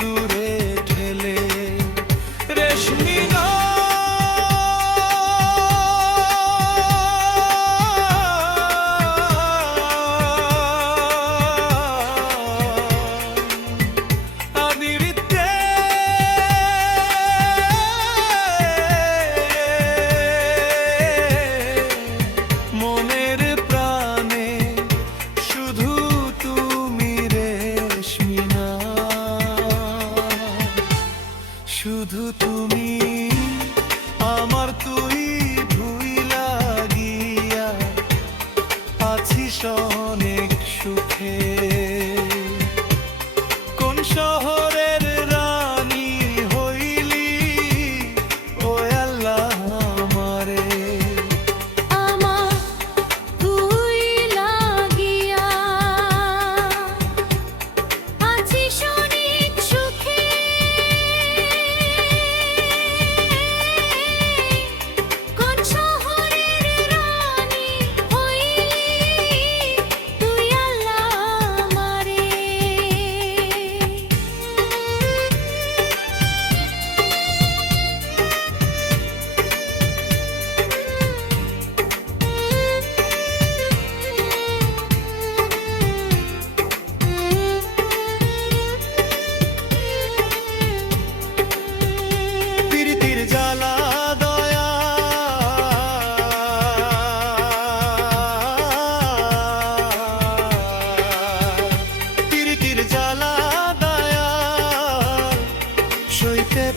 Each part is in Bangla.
দূরে ঠেলে রেশমি মনের প্রাণে শুধু তুমি রেশমি না, শুধু তুমি আমার, তুই ভুইলা গিয়া আছিস অনেক সুখে। কোন শহরের রানী হইলি ও আল্লাহ আমারে,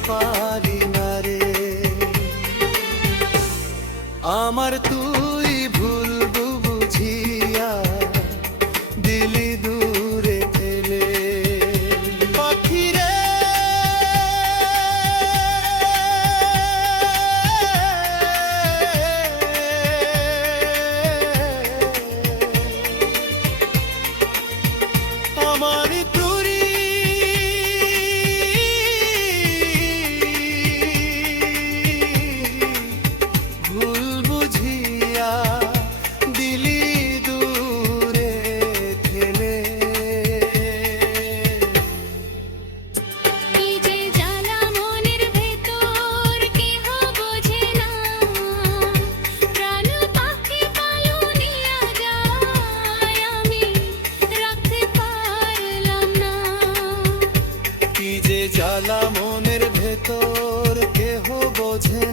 পারি না রে আমার, তুই ভুল বুঝিয়া দিলি দূরে ঠেলে। পাখি রে আমার জ্বালা মনের ভেতর কেহ বোঝে